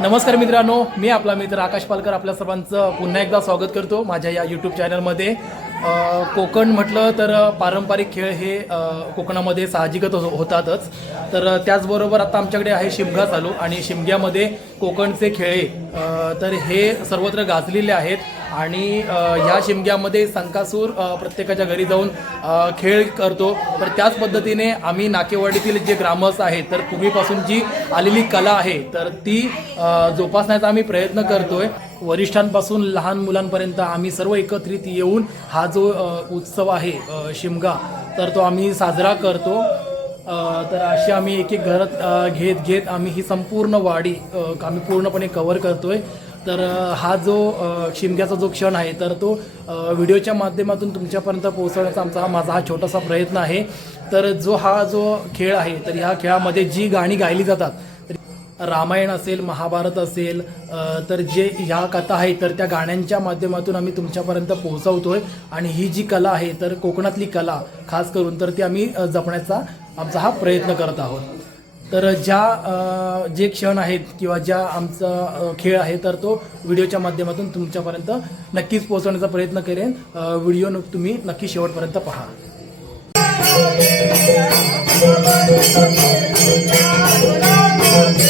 नमस्कार मित्रांनो मी आपला मित्र आकाश पालकर. आपल्या सर्वांचं पुन्हा एकदा स्वागत करतो माझ्या या यूट्यूब चॅनलमध्ये कोकण म्हटलं तर पारंपरिक खेळ हे कोकणामध्ये साहजिकच हो- होतातच. तर त्याचबरोबर आता आमच्याकडे आहे शिमगा चालू आणि शिमग्यामध्ये कोकणचे खेळे. तर हे सर्वत्र गाजलेले आहेत आणि ह्या शिमग्यामध्ये संकासूर प्रत्येकाच्या घरी जाऊन खेळ करतो. तर त्याच पद्धतीने आम्ही नाकेवाडीतील जे ग्रामस्थ आहेत तर पूर्वीपासून जी आलेली कला आहे तर ती जोपासण्याचा आम्ही प्रयत्न करतोय. वरिष्ठांपासून लहान मुलांपर्यंत आम्ही सर्व एकत्रित येऊन हा जो उत्सव आहे शिमगा तर तो आम्ही साजरा करतो. तर अशी आम्ही एक एक घरात घेत घेत आम्ही ही संपूर्ण वाडी आम्ही पूर्णपणे कवर करतोय. तर हा जो शिमग्याचा जो क्षण आहे तर तो व्हिडिओच्या माध्यमातून तुमच्यापर्यंत पोहोचवण्याचा आमचा हा माझा हा छोटासा प्रयत्न आहे. तर जो हा जो खेळ आहे तर ह्या खेळामध्ये जी गाणी गायली जातात रामायण असेल महाभारत असेल तर जे ह्या कथा आहेत तर त्या गाण्यांच्या माध्यमातून आम्ही तुमच्यापर्यंत पोहोचवतोय. आणि ही जी कला आहे तर कोकणातली कला खास करून तर ती आम्ही जपण्याचा आमचा हा प्रयत्न करत आहोत. तर ज्या जे क्षण आहेत किंवा ज्या आमचा खेळ आहे तर तो व्हिडिओच्या माध्यमातून तुमच्यापर्यंत नक्कीच पोहोचवण्याचा प्रयत्न करेन. व्हिडिओ तुम्ही नक्की शेवटपर्यंत पहा. मात्याची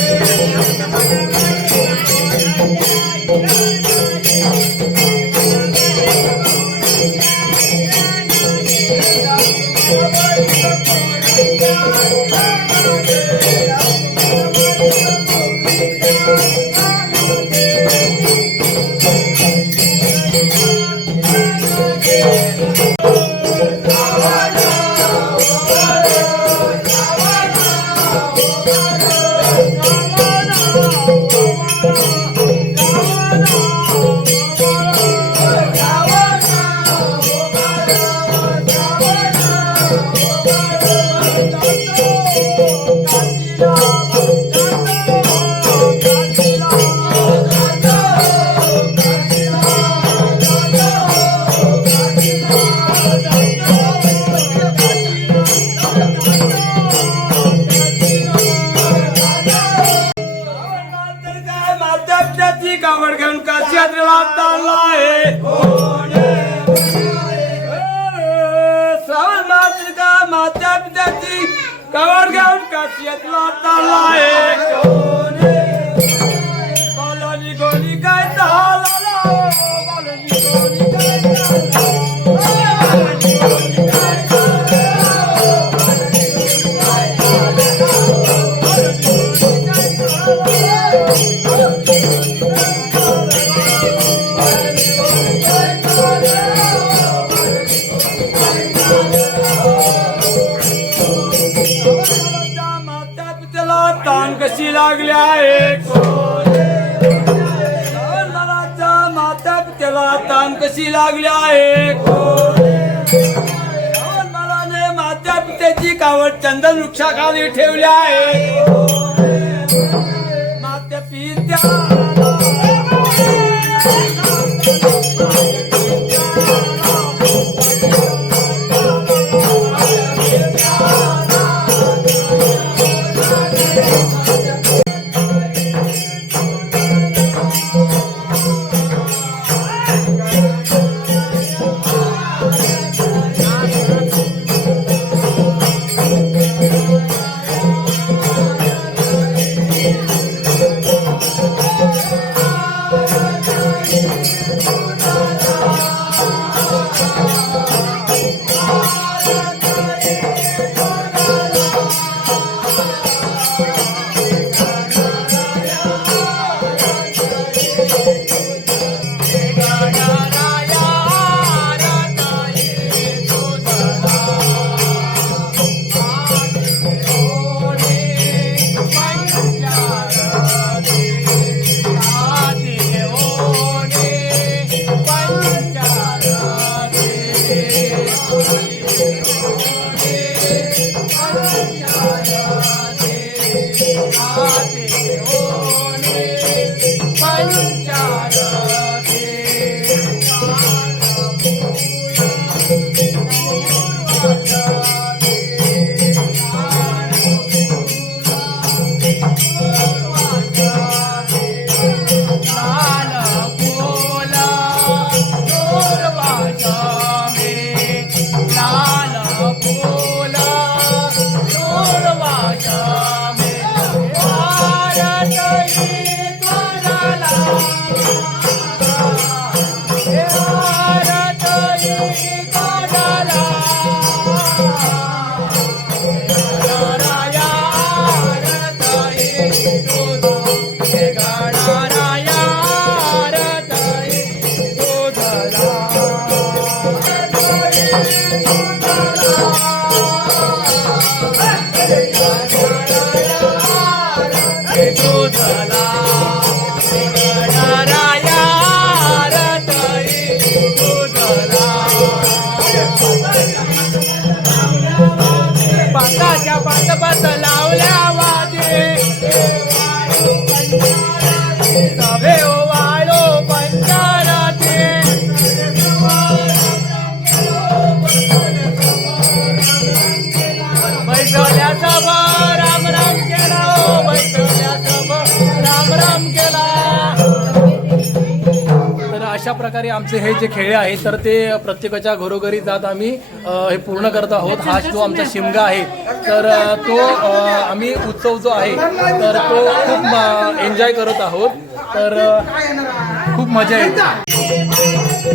ताण कशी लागली आहे? मला माझ्या पित्याची कावड चंदन वृक्षाखाली ठेवली आहे. माझ्या पित्या पाताच्या पात पात लावल्या वाजे. सभे वाळो प्रकारे आमचे हे जे खेळ आहेत तर ते प्रत्येकाच्या घरोघरी जात आम्ही अ, हे पूर्ण करत आहोत. हा जो आमचा शिमगा आहे तर अ, तो अ, आम्ही उत्सव जो आहे तर तो खूप एन्जॉय करत आहोत. तर अ, खूप मजा येते आदित्यच्या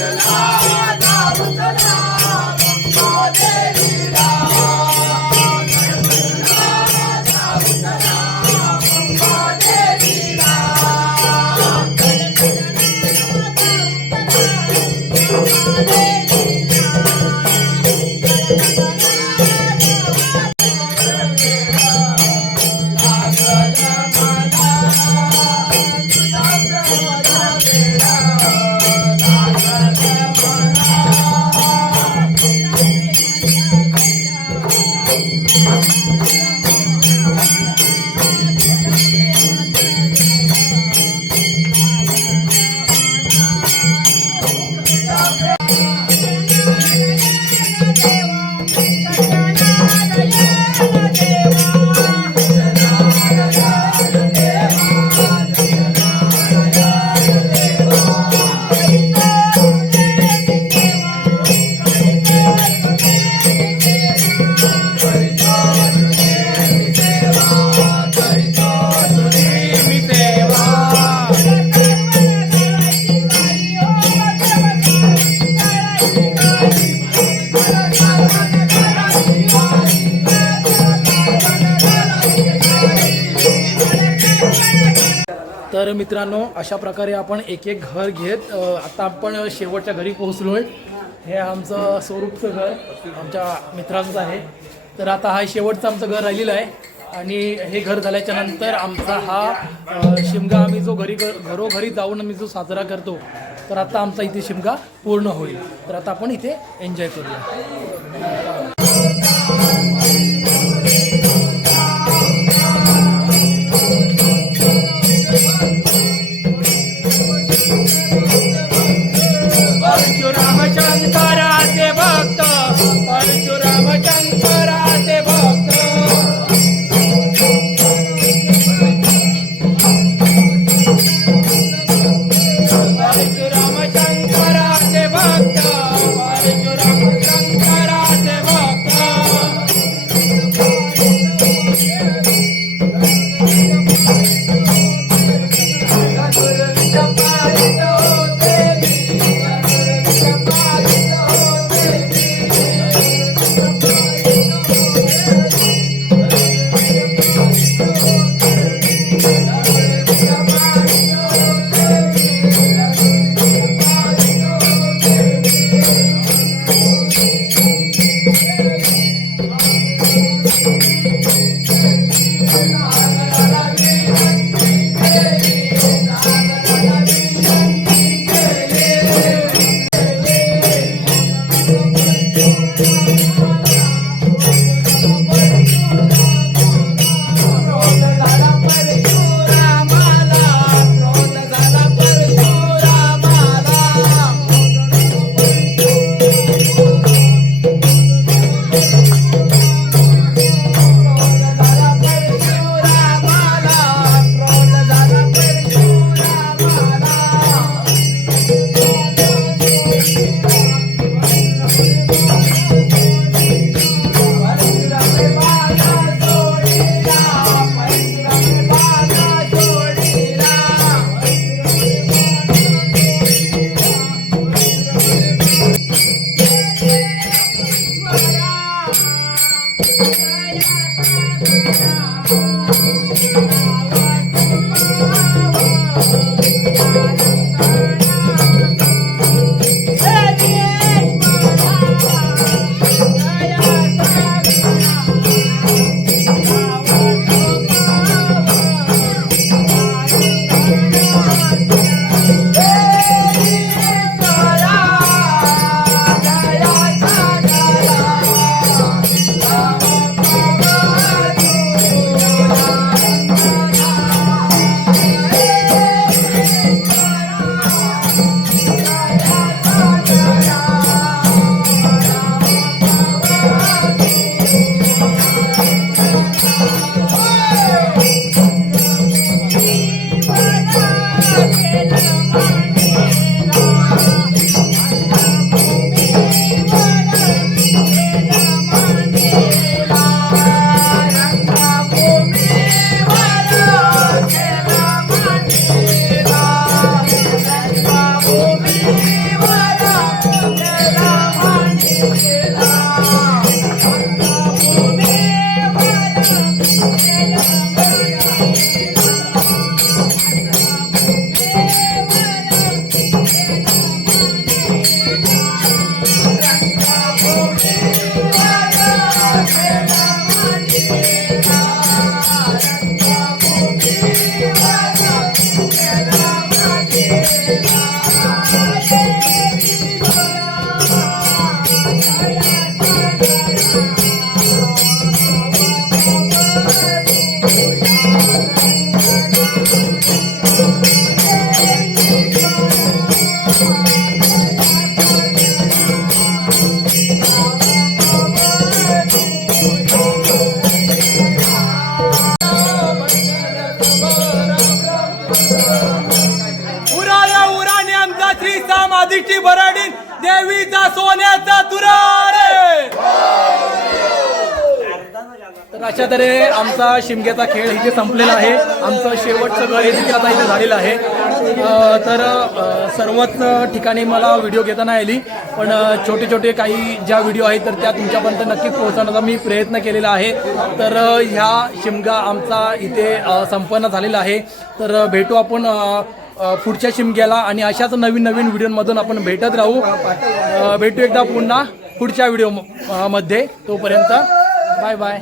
तर मित्रांनो अशा प्रकारे आपण एक एक घर घेत आता आपण शेवटच्या घरी पोहोचलोय. हे आमचं स्वरूपचं घर आमच्या मित्रांचं आहे. तर आता हा शेवटचं आमचं घर राहिलेलं आहे. आणि हे घर झाल्याच्यानंतर आमचा हा शिमगा आम्ही जो घरी घरोघरी जाऊन आम्ही जो साजरा करतो तर आता आमचा इथे शिमगा पूर्ण होईल. तर आता आपण इथे एन्जॉय करूया. दिष्टी देवीचा सोन्याचा तुरारे तर अशा तऱ्हे आमचा शिमग्याचा खेळ इथे संपलेला आहे. आमचं शेवटचं गळ देखील आता इथे झालेलं आहे. तर सर्वच ठिकाणी मला व्हिडिओ घेता नाही आली. पण छोटे छोटे काही ज्या व्हिडिओ आहेत तर त्या तुमच्यापर्यंत नक्कीच पोहोचवण्याचा मी प्रयत्न केलेला आहे. तर ह्या शिमगा आमचा इथे संपन्न झालेला आहे. तर भेटू आपण पुढच्या शिमग्याला आणि अशाच नवीन नवीन व्हिडिओमधून आपण भेटत राहू. भेटू एकदा पुन्हा पुढच्या व्हिडिओमध्ये. तोपर्यंत बाय बाय.